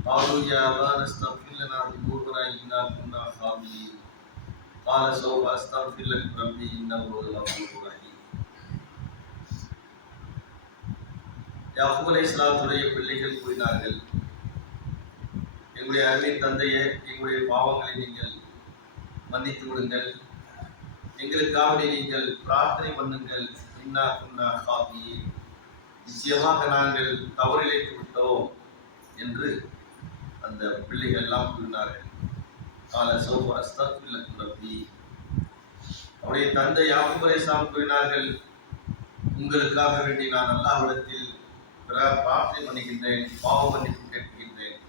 قالوا يا أبانا استغفر لنا ذنوبنا إنا كنا خاطئين قال سوف أستغفر لكم ربي إنه هو الغفور الرحيم யாக்கூப் அலைஹிஸ்ஸலாத்துடைய பிள்ளைகள் கூறினார்கள் எங்களுடைய அருமை தந்தையே எங்களுடைய பாவங்களை நீங்கள் மன்னித்து விடுங்கள் எங்களுக்காக நீங்கள் பிரார்த்தனை பண்ணுங்கள். இன்னா குன்னா காபி நிச்சயமாக நாங்கள் தவறிழைத்து விட்டோம் என்று அந்த பிள்ளைகள் எல்லாம் கூறினார்கள். கால சௌப அஸ்தக்பில் ரப்பி. அவருடைய தந்தை யாக்கூப் சாம் கூறினார்கள் உங்களுக்காக வேண்டி நான் நல்லா பிர- பிரார்த்தனை பண்ணுகின்றேன் பாவ மன்னிப்பு கேட்கின்றேன்.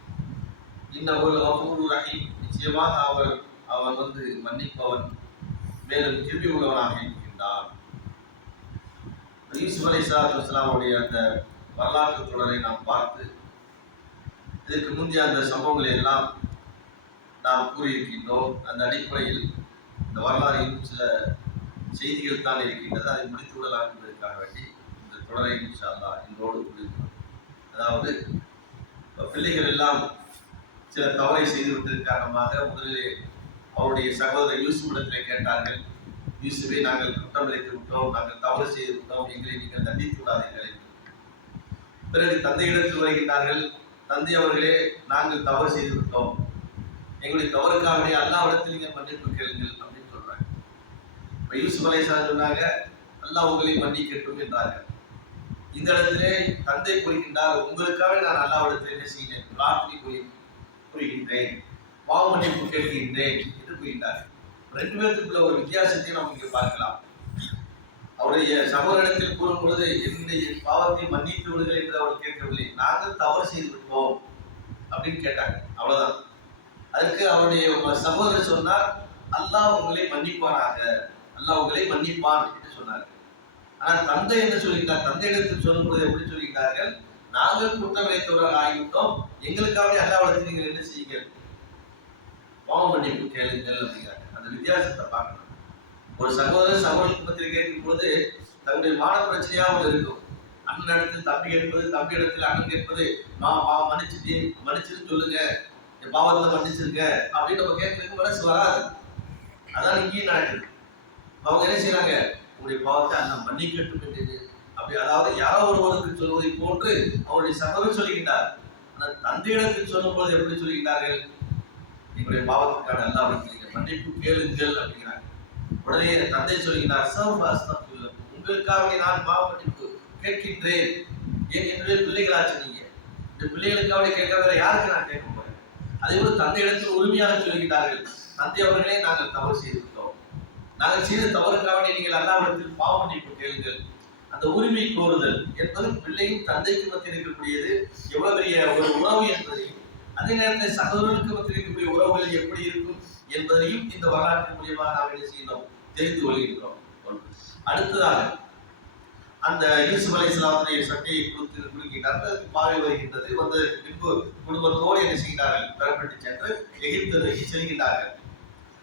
ஒரு கஃபூர் ரஹீம். நிச்சயமாக அவர் அவன் வந்து மன்னிப்பவன். மேலும் திரும்பி உள்ளவனாக இருக்கின்றான். யூசுப் அலை இஸ்லாமுடைய அந்த வரலாற்று தொடரை நாம் பார்த்து இதற்கு முந்தைய அந்த சம்பவங்களை எல்லாம் நாம் கூறியிருக்கின்றோம். அந்த அடிப்படையில் இந்த வரலாறு இன்னும் சில செய்திகள் தான் இருக்கின்றது. அதை முடித்து விடலாம் என்பதற்காக வேண்டி இந்த தொடரை இன்ஷால்லா அல்லாஹ் முடிக்கிறோம் அதாவது பிள்ளைகள் எல்லாம் சில தவறை செய்துவிட்டதன் காரணமாக முதலிலே அவருடைய சகோதரர் யூசுஃபிடத்திலே கேட்டார்கள் யூசுவை நாங்கள் குற்றம் இழைத்து விட்டோம் நாங்கள் தவறு செய்து விட்டோம் எங்களை நீங்கள் தண்டித்து விடாதீர்கள் பிறகு தந்தையிடத்தில் வருகின்றார்கள் தந்தை அவர்களே நாங்கள் தவறு செய்து விட்டோம். எங்களுடைய தவறுக்காகவே அல்லாவிடத்தில் நீங்கள் மன்னிப்பு கேளுங்கள் அப்படின்னு சொல்றாங்க. இப்போ யூசுப் அலைஹிஸ்ஸலாம் சொன்னாங்க அல்லாஹ் உங்களை மன்னிக்கட்டும் என்றார்கள். இந்த இடத்திலே தந்தை கூறுகின்றார் உங்களுக்காக நான் அல்லாவிடத்தில் என்ன செய்கிறேன் பிரார்த்தனை புரி புரிகின்றேன் பாவ மன்னிப்பு கேட்கின்றேன் கூறினார் ரெண்டு பேருக்குள்ள ஒரு வித்தியாசத்தை நாம் இங்கே பார்க்கலாம். அவருடைய சகோதரத்தில் கூறும் பொழுது என்னுடைய பாவத்தை மன்னித்து விடுங்கள் என்று அவர் கேட்கவில்லை. நாங்கள் தவறு செய்து விட்டோம் அப்படின்னு கேட்டாங்க. அவ்வளவுதான். அதற்கு அவருடைய சகோதரர் சொன்னார் அல்லாஹ் உங்களை மன்னிப்பானாக அல்லாஹ் உங்களை மன்னிப்பான் என்று சொன்னார் ஆனால் தந்தை என்று சொல்லிட்டார் தந்தையிடத்தில் சொல்லும்போது எப்படி சொல்லிட்டார்கள் நாங்கள் குற்றம் வைத்தவர்கள் ஆகிவிட்டோம் எங்களுக்காக அல்லாவிடத்தில் நீங்கள் என்ன செய்யுங்கள் பாவ மன்னிப்பு கேளுங்கள் அப்படிங்கிறாங்க. அந்த வித்தியாசத்தை பார்க்கணும். ஒரு சகோதரர் சகோதரி பத்திரி கேட்கும் போது தன்னுடைய மான பிரச்சனையா இருக்கும். அண்ணன் இடத்தில் தம்பி கேட்பது தம்பி இடத்தில் அண்ணன் கேட்பது மா மா மன்னிச்சுட்டு மன்னிச்சுன்னு சொல்லுங்க. என் பாவத்தை மன்னிச்சிருங்க. அப்படின்னு நம்ம கேட்கறதுக்கு மனசு வராது. அதான் இங்கேயும் நடக்குது. அவங்க என்ன செய்யறாங்க உங்களுடைய பாவத்தை அண்ணன் மன்னிக்கட்டும் என்று அப்படி அதாவது யாரோ ஒருவருக்கு சொல்வதை போன்று அவருடைய சகோதரர் சொல்லுகின்றார் ஆனால் தந்தையிடத்தில் சொல்லும்போது எப்படி சொல்லுகின்றார்கள் எங்களுடைய பாவத்துக்கான எல்லா வைக்கிறீங்க மன்னிப்பு கேளுங்கள் அப்படிங்கிறாங்க. உடனே தந்தை சொல்கிறார் சர்வாஸ்தம் உங்களுக்காகவே நான் பாவ மன்னிப்பு கேட்கின்றேன். ஏன் என்னுடைய பிள்ளைகளாச்சு நீங்க? இந்த பிள்ளைகளுக்காக கேட்க யாருக்கு நான் கேட்க போறேன்? அதே போல தந்தையிடத்தில் உரிமையாக சொல்கிறார்கள் தந்தை அவர்களே நாங்கள் தவறு செய்து நாங்கள் செய்த தவறுக்காக நீங்கள் அல்லாவிடத்தில் பாவ மன்னிப்பு கேளுங்கள். அந்த உரிமை கோருதல் என்பது பிள்ளையும் தந்தைக்கு மத்தியில் இருக்கக்கூடியது. எவ்வளவு பெரிய ஒரு உணவு என்பதையும் அதே நேரத்தில் சகோதரனுக்கு இருக்கக்கூடிய உறவுகள் எப்படி இருக்கும் என்பதையும் இந்த வரலாற்றின் மூலியமாக நாம் என்ன செய்யணும் தெரிந்து கொள்கின்றோம். அடுத்ததாக அந்த யூசுப் அலை இஸ்லாமுடைய சட்டையை கொடுத்து கொடுக்கின்றார்கள் அதுக்கு பாவை வருகின்றது. வந்ததற்கு பின்பு குடும்பத்தோடு என்ன செய்கிறார்கள்? பெறப்பட்டு சென்று எகிப்து நோக்கி செல்கின்றார்கள்.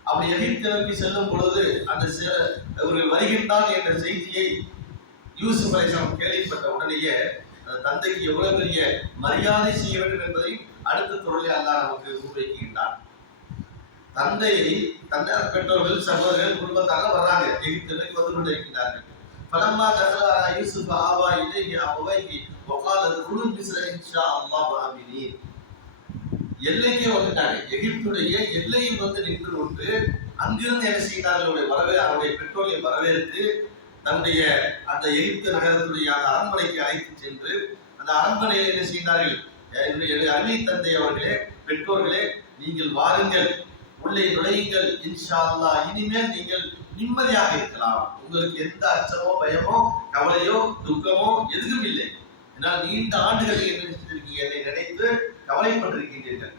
அப்படி எகிப்து நோக்கி செல்லும் பொழுது அந்த இவர்கள் வருகின்றார் என்ற செய்தியை யூசுப் அலைஹிஸ்ஸலாம் கேள்விப்பட்ட உடனேயே தந்தைக்கு எவ்வளவு பெரிய மரியாதை செய்ய வேண்டும் என்பதை அடுத்த தொழிலை அல்லா நமக்கு முன்வைக்கின்றார் தந்தை தந்தை பெற்றோர்கள் சகோதரர்கள் குடும்பத்தால வர்றாங்க. எகிப்திற்கு வந்து கொண்டிருக்கிறார்கள். பலம்மா தகவலா யூசுப் ஆவா இலைஹி அபவைஹி வகால குலு மிஸ்ர இன்ஷா அல்லாஹ் ஆமினீன் எல்லைக்கே வந்துட்டாங்க. எகிப்துடைய எல்லையில் வந்து நின்று கொண்டு அங்கிருந்து என்ன செய்தார்கள்? அவருடைய வரவே அவருடைய பெற்றோரை வரவேற்று தன்னுடைய அந்த எகிப்து நகரத்துடைய அந்த அரண்மனைக்கு அழைத்து சென்று அந்த அரண்மனையில் என்ன செய்கிறார்கள் என்னுடைய அருமை தந்தை அவர்களே பெற்றோர்களே நீங்கள் வாருங்கள். உள்ளே நுழையுங்கள். இன்ஷா அல்லா இனிமேல் நீங்கள் நிம்மதியாக இருக்கலாம். உங்களுக்கு எந்த அச்சமோ பயமோ கவலையோ துக்கமோ எதுவும் இல்லை. என்னால் நீண்ட ஆண்டுகள் என்ன நினைச்சிருக்கீங்க என்னை நினைத்து கவலைப்பட்டிருக்கின்றீர்கள்.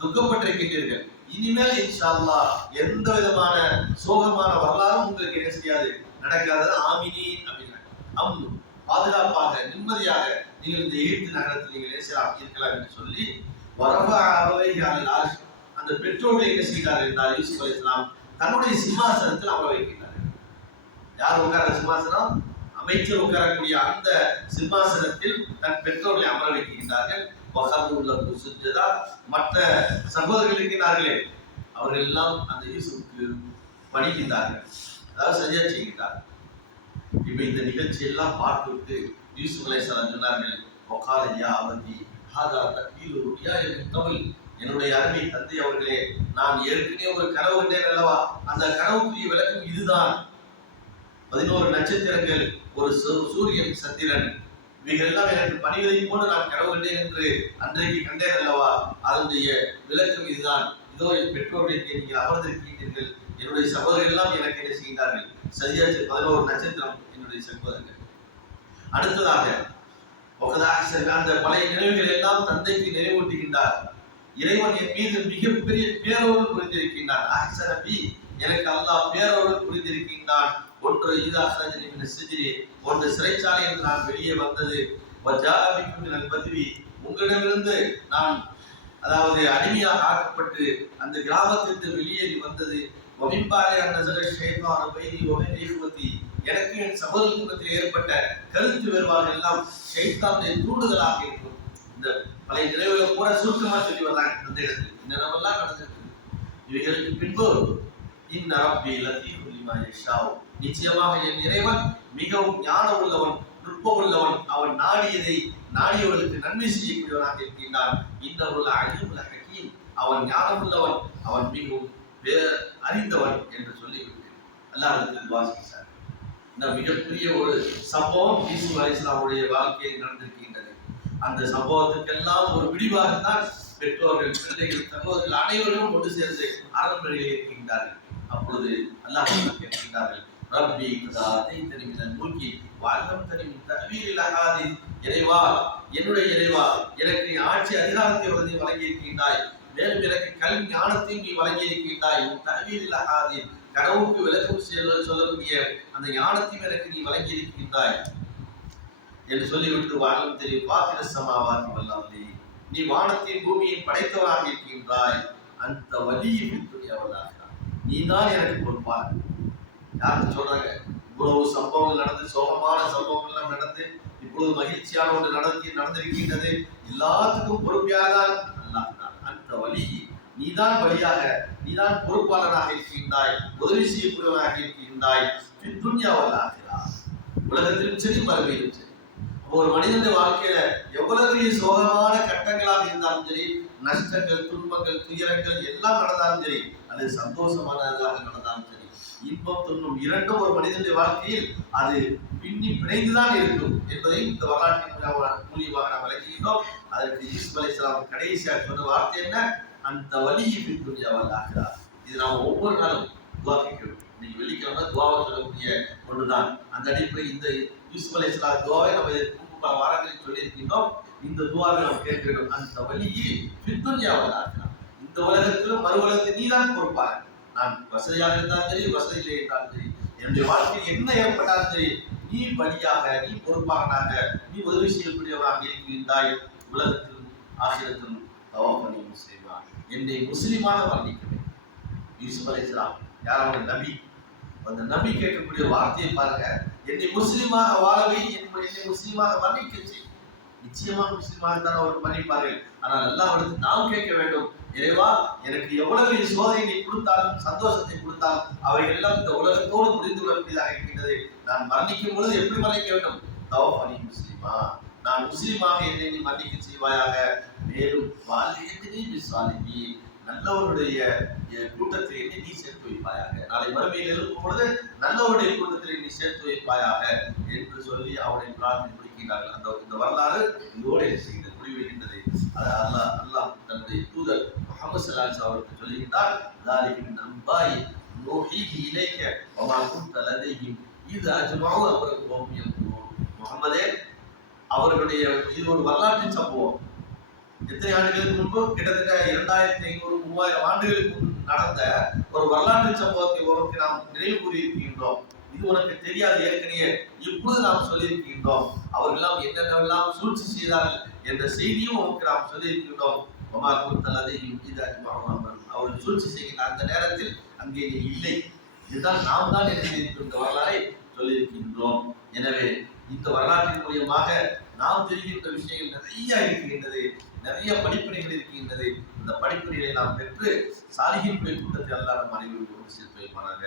துக்கப்பட்டிருக்கின்றீர்கள். இனிமேல் இன்ஷா அல்லா எந்த விதமான சோகமான வரலாறும் உங்களுக்கு என்ன செய்யாது? நடக்காதது ஆமினி அப்படின்னாங்க. அம்னு பாதுகாப்பாக நிம்மதியாக நீங்கள் இந்த எகிப்து நகரத்தில் நீங்கள் என்ன இருக்கலாம் என்று சொல்லி வரப்பாக அந்த பெற்றோர்கள் என்ன செய்கிறார்கள் என்றால் யூசுப் அலைஹிஸ்ஸலாம் தன்னுடைய சிம்மாசனத்தில் அமர வைக்கின்றார்கள் யார் உட்கார சிம்மாசனம்? அமைச்சர் உட்காரக்கூடிய அந்த சிம்மாசனத்தில் தன் பெற்றோர்களை அமர வைக்கின்றார்கள். வகர்ந்து உள்ள மற்ற சகோதரர்கள் இருக்கிறார்களே அவர்கள் எல்லாம் அந்த இயேசுக்கு படிக்கின்றார்கள். அதாவது சரியா செய்கின்றார்கள் இப்ப இந்த நிகழ்ச்சி எல்லாம் பார்த்துவிட்டு யூசுப் அலைஹிஸ்ஸலாம் சொன்னார்கள் ஒகால அவதி ஹாதா என் தமிழ் என்னுடைய அருமை தந்தை அவர்களே நான் ஏற்கனவே ஒரு கனவு கண்டேன் அல்லவா? அந்த கனவுக்குரிய விளக்கம் இதுதான். பதினோரு நட்சத்திரங்கள் ஒரு சு- சூரியன் சந்திரன். இவைகளெல்லாம் எனக்கு பணிகளை போல நான் கனவு கண்டேன் என்று அன்றைக்கு கண்டேன் அல்லவா? அதனுடைய விளக்கம் இதுதான். இதோ என் பெற்றோர்களுக்கு நீங்கள் அமர்ந்திருக்கின்றீர்கள் என்னுடைய சகோதரர்கள் எல்லாம் எனக்கு என்ன செய்கின்றார்கள் சரியாச்சு பதினோரு நட்சத்திரம் என்னுடைய சகோதரர்கள். அடுத்ததாக ஒகதாக அந்த பழைய நினைவுகள் எல்லாம் தந்தைக்கு நினைவூட்டுகின்றார் இறைவன் என் மீது மிகப்பெரிய பேரோடு புரிந்திருக்கின்றான். அஹ்சனபி எனக்கு அல்லாஹ் பேரோடு புரிந்திருக்கின்றான். ஒன்று இது என்ற சிஜிரி ஒன்று சிறைச்சாலையில் நான் வெளியே வந்தது. வஜாபிக்கும் பதவி உங்களிடமிருந்து நான் அதாவது அடிமையாக ஆக்கப்பட்டு அந்த கிராமத்திற்கு வெளியேறி வந்தது. ஒமின்பாறை அந்த ஷேத்வான பைனி ஒமினி எனக்கு என் சகோதரத்துவத்தில் ஏற்பட்ட கருத்து வேறுபாடுகள் எல்லாம் ஷைத்தானுடைய தூண்டுதலாக இருக்கும். இந்த பழைய நினைவுகளை கூட சுருக்கமாக சொல்லி வர்றாங்க அந்த இடத்துல. இந்த இடமெல்லாம் நடந்திருக்கு இவைகளுக்கு பின்பு இந்நரப்பி லிமா யஷாவ் நிச்சயமாக என் இறைவன் மிகவும் ஞானம் உள்ளவன் நுட்பம் உள்ளவன் அவன் நாடியதை நாடியவர்களுக்கு நன்மை செய்யக்கூடியவனாக இருக்கின்றான். இன்னுள்ள அழிவுள்ள ஹக்கீம் அவன் ஞானம் உள்ளவன் அவன் மிகவும் அறிந்தவன் என்று சொல்லிவிட்டு அல்லாஹ் வாசித்தார் இந்த மிகப்பெரிய ஒரு சம்பவம் ஈசு அலிஸ்லாமுடைய வாழ்க்கையில் நடந்திருக்கின்றது. அந்த சம்பவத்துக்கெல்லாம் ஒரு விடிவாகத்தான் பெற்றோர்கள் பிள்ளைகள் சகோதரர்கள் அனைவரும் ஒன்று சேர்ந்து அரண்மனையில் இருக்கின்றார்கள். அப்பொழுது அல்லாஹ் கேட்கின்றார்கள்? ரப்பி கதாதை தெரிவித்தன் மூக்கி வாழ்ந்தம் தெரிவித்த தகவீரில் இறைவா என்னுடைய இறைவா எனக்கு ஆட்சி அதிகாரத்தை வந்து வழங்கி இருக்கின்றாய் மேலும் எனக்கு கல்வி ஞானத்தையும் நீ வழங்கியிருக்கின்றாய். உன் தகவீரில் அகாதி கடவுளுக்கு விளக்கம் சொல்ல சொல்லக்கூடிய அந்த ஞானத்தையும் எனக்கு நீ வழங்கியிருக்கின்றாய். என்று சொல்லிவிட்டு வாழும் தெரியும் பாத்திர சமாவாதி வல்லவல்லி நீ வானத்தையும் பூமியை படைத்தவராக இருக்கின்றாய். அந்த வலியை அவளாக நீ தான் எனக்கு பொறுப்பார் யாருக்கு சொல்றாங்க? இவ்வளவு சம்பவங்கள் நடந்து சோகமான சம்பவங்கள் எல்லாம் நடந்து இப்பொழுது மகிழ்ச்சியான ஒன்று நடந்து நடந்திருக்கின்றது. எல்லாத்துக்கும் பொறுமையாக தான் வழி நீதான் வழியாக நீதான் பொறுப்பாளராக இருக்கின்றாய் உதவி செய்யக்கூடியவனாக இருக்கின்றாய் துன்யாவல்லாகிறா உலகத்திலும் சரி மறுமையிலும் சரி. ஒரு மனிதனுடைய வாழ்க்கையில எவ்வளவு பெரிய சோகமான கட்டங்களாக இருந்தாலும் சரி நஷ்டங்கள் துன்பங்கள் துயரங்கள் எல்லாம் நடந்தாலும் சரி அது சந்தோஷமானதாக நடந்தாலும் சரி இன்பம் துன்பம் இரண்டும் ஒரு மனிதனுடைய வாழ்க்கையில் அது பின்னி பிணைந்துதான் இருக்கும் என்பதை இந்த வரலாற்றின் மூலியமாக நாம் விளக்குகின்றோம். அதற்கு யூசுப் அலிஸ்லாம் கடைசியாக சொன்ன வார்த்தை என்ன? அந்த வலியை பின்துணியாவல் ஆகிறார் இது நாம் ஒவ்வொரு நாளும் துவா கேட்கிறோம். இன்னைக்கு வெள்ளிக்கிழமை துவாவை சொல்லக்கூடிய ஒன்றுதான். அந்த அடிப்படையில் இந்த யூசுப் அலைஹிஸ்ஸலாம் துவாவை நம்ம இதற்கு பல வாரங்களில் சொல்லியிருக்கின்றோம். இந்த துவாவை நாம் கேட்க வேண்டும் அந்த வழியை பின்துணியாவல் ஆகிறார் இந்த உலகத்திலும் மறு உலகத்தில் நீதான் பொறுப்பாக நான் வசதியாக இருந்தாலும் சரி வசதி இல்லை என்றாலும் சரி என்னுடைய வாழ்க்கையில் என்ன ஏற்பட்டாலும் சரி நீ வழியாக நீ பொறுப்பாகனாக நீ உதவி செய்யக்கூடியவராக இருக்கின்றாய் உலகத்திலும் ஆசிரியத்திலும் பண்ணி முஸ்லீமா? என்னை முஸ்லீமாக வர்ணிக்கிறேன். யூசுப் அலி இஸ்லாம் யாராவது நபி அந்த நபி கேட்கக்கூடிய வார்த்தையை பாருங்க. என்னை முஸ்லீமாக வாழவே என்னை முஸ்லீமாக வர்ணிக்க செய். நிச்சயமாக முஸ்லீமாக தான் அவர் பண்ணிப்பார்கள் ஆனால் எல்லா அடுத்து நாம் கேட்க வேண்டும். இறைவா எனக்கு எவ்வளவு சோதனை நீ கொடுத்தாலும் சந்தோஷத்தை கொடுத்தாலும் அவை எல்லாம் இந்த உலகத்தோடு முடிந்து கொள்ளக்கூடியதாக இருக்கின்றது. நான் மரணிக்கும் பொழுது எப்படி மறைக்க வேண்டும்? தவப்பணி முஸ்லிமா நான் முஸ்லீமாக என்னை நீ மன்னிக்க செய்வாயாக? மேலும் வாழ்க்கையை விசாலினி நல்லவருடைய கூட்டத்தில் என்னை நீ சேர்த்து வைப்பாயாக? நாளை மறுமையில் இருக்கும் பொழுது நல்லவருடைய கூட்டத்தில் நீ சேர்த்து வைப்பாயாக? என்று சொல்லி அவனை பிரார்த்தனை முடிக்கிறார்கள் அந்த இந்த வரலாறு இதோடு செய்தது முடிவடைகின்றது அது அல்லாஹ் அல்லாஹ் தன்னுடைய தூதர் முகமது சலாஸ் அவருக்கு சொல்லுகின்றால் தாலிகின் நம்பாய் நோகிகி இணைக்க அவன் தலதையும் இது அஜமாவும் அவருக்கு ஓமியம் முகமதே அவர்களுடைய இது ஒரு வரலாற்று சம்பவம். எத்தனை ஆண்டுகளுக்கு முன்பு? கிட்டத்தட்ட இரண்டாயிரத்தி ஐநூறு மூவாயிரம் ஆண்டுகளுக்கு நடந்த ஒரு வரலாற்று சம்பவத்தை உனக்கு நாம் நினைவு கூறியிருக்கின்றோம். இது உனக்கு தெரியாது ஏற்கனவே இப்பொழுது நாம் சொல்லியிருக்கின்றோம். அவர்களெல்லாம் என்னென்னவெல்லாம் சூழ்ச்சி செய்தார்கள் என்ற செய்தியும் நாம் சொல்லியிருக்கின்றோம் ஒமா குத்தலதை அவர்கள் சூழ்ச்சி செய்கின்ற அந்த நேரத்தில் அங்கே நீ இல்லை. இதுதான் நாம் தான் என்ன செய்திருக்கின்ற வரலாறை சொல்லியிருக்கின்றோம். எனவே இந்த வரலாற்றின் மூலியமாக நாம் தெரிகின்ற விஷயங்கள் நிறைய இருக்கின்றது நிறைய படிப்பினைகள் இருக்கின்றது. இந்த படிப்பினைகளை நாம் பெற்று சாலிகின் கூட்டத்தில் அல்லாஹ் அனைவரும் சேர்த்து வைப்பானாக.